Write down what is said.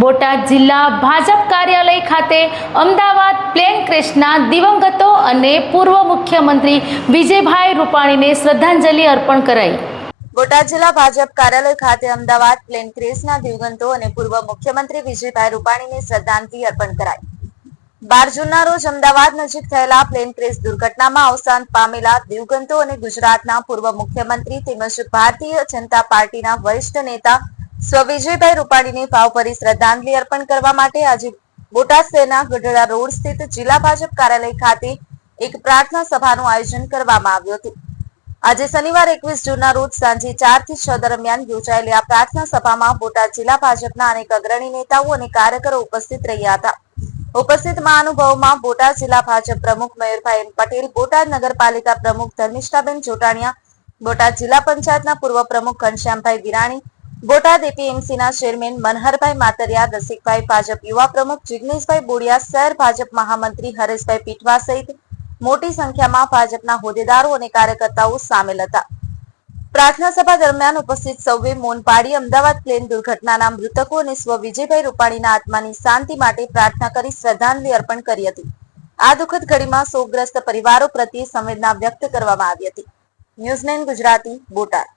બોટાદ જિલ્લા ભાજપ કાર્યાલય ખાતે અમદાવાદ પ્લેન ક્રેશના દિવંગતો અને પૂર્વ મુખ્યમંત્રી વિજયભાઈ રૂપાણીને શ્રદ્ધાંજલિ અર્પણ કરાઈ। બોટાદ જિલ્લા ભાજપ કાર્યાલય ખાતે અમદાવાદ પ્લેન ક્રેશના દિવંગતો અને પૂર્વ મુખ્યમંત્રી વિજયભાઈ રૂપાણીને શ્રદ્ધાંજલિ અર્પણ કરાઈ। 12 જૂનના રોજ અમદાવાદ નજીક થયેલા પ્લેન ક્રેશ દુર્ઘટનામાં અવસાન પામેલા દિવંગતો અને ગુજરાતના પૂર્વ મુખ્યમંત્રી તેમજ ભારતીય જનતા પાર્ટીના વરિષ્ઠ નેતા સ્વ વિજયભાઈ રૂપાણીને ભાવભરી શ્રદ્ધાંજલિ અર્પણ કરવા માટે આજે બોટાદ શહેરના ગઢડા રોડ સ્થિત જિલ્લા ભાજપ કાર્યાલય ખાતે એક પ્રાર્થના સભાનું આયોજન કરવામાં આવ્યું હતું। આજે શનિવાર 21 જૂનના રોજ સાંજે 4 થી 6 દરમિયાન યોજાયેલી આ પ્રાર્થના સભામાં બોટાદ જિલ્લા ભાજપના અનેક અગ્રણી નેતાઓ અને કાર્યકરો ઉપસ્થિત રહ્યા હતા। ઉપસ્થિત મહાનુભાવોમાં બોટાદ જિલ્લા ભાજપ પ્રમુખ મયુરભાઈ પટેલ, બોટાદ નગરપાલિકા પ્રમુખ ધર્મિષ્ઠાબેન જોટાણીયા, બોટાદ જિલ્લા પંચાયતના પૂર્વ પ્રમુખ ઘનશ્યામભાઈ વિરાણી, બોટાદ એપીએમસીના ચેરમેન મનહરભાઈ માતરિયા, રસિકભાઈ, ભાજપ યુવા પ્રમુખ જિગ્નેશભાઈ બોડિયા, શહેર ભાજપ મહામંત્રી હરેશભાઈ પીઠવા સહિત મોટી સંખ્યામાં ભાજપના હોદ્દેદારો અને કાર્યકર્તાઓ સામેલ હતા। પ્રાર્થના સભા દરમિયાન ઉપસ્થિત સૌએ મૌન પાડી અમદાવાદ પ્લેન દુર્ઘટનાના મૃતકો અને સ્વ વિજયભાઈ રૂપાણીના આત્માની શાંતિ માટે પ્રાર્થના કરી શ્રદ્ધાંજલિ અર્પણ કરી હતી। આ દુઃખદ ઘડીમાં શોકગ્રસ્ત પરિવારો પ્રત્યે સંવેદના વ્યક્ત કરવામાં આવી હતી। ન્યૂઝ 9 ગુજરાતી, બોટાદ।